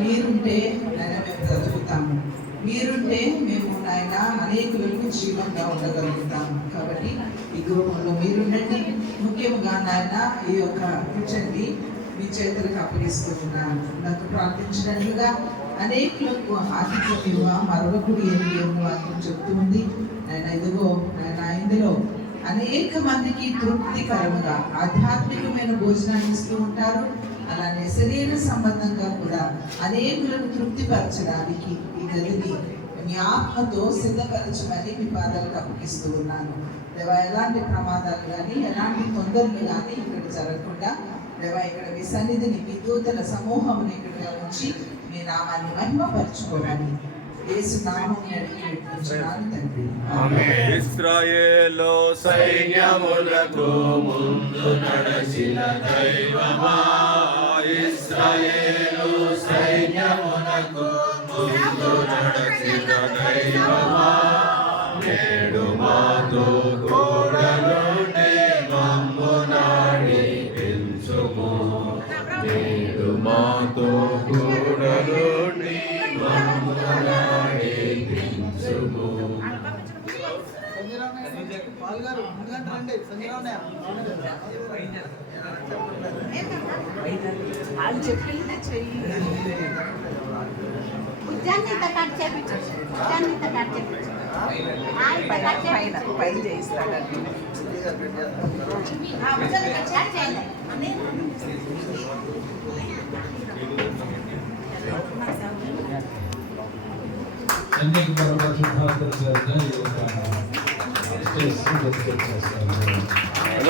మీరుంటే నాయన మేము బ్రతుకుతాము, మీరుంటే మేము నాయన అనేకులకు జీవంగా ఉండగలుగుతాము. కాబట్టి ఈ గృహంలో మీరుండండి. ముఖ్యంగా నాయన ఈ యొక్క కూర్చొని మీ చేతులకు అప్పగిస్తున్నాను. నాకు ప్రార్థించినట్లుగా అనేకులకు ఆతిథ్యం మరొకటి ఏమి వాక్యం చెప్తూ ఉంది. నాయన ఇదిగో నాయన ఇందులో అనేక మందికి తృప్తికరంగా ఆధ్యాత్మికమైన భోజనాన్ని ఇస్తూ ఉంటారు. అలానే శరీర సంబంధంగా కూడా అనేకులను తృప్తిపరచడానికి ఈ గదిని మీ ఆత్మతో సిద్ధపరచమని మీ పాదాలకు అప్పగిస్తూ ఉన్నాను. దేవా, ఎలాంటి ప్రమాదాలు కానీ ఎలాంటి తొందరలు కానీ ఇక్కడ జరగకుండా దేవా, ఇక్కడ మీ సన్నిధిని మీ దూతల సమూహముని ఇక్కడ ఉంచి మీ నామాన్ని మహిమపరచుకోవడానికి యేసు నామమున అడిగి వేడుకుంటున్నాను తండ్రి. ఆమేన్. ఇశ్రాయేలు సైన్యములకు ముందు నడచిన దైవమా, ఇశ్రాయేలు సైన్యములకు ముందు నడచిన దైవమా, నేడు మాతో కూడనుండి మమ్ము నడిపించుము, నేడు మాతో కూడనుండి మమ్ము నడిపించుము. వాళ్ళు చెప్పిందే చెయ్యి. పైన చేయిస్తాడండి. అనేక పరమశుద్ధాత్మ చేత ఈ యొక్క చప్పట్లు సమీప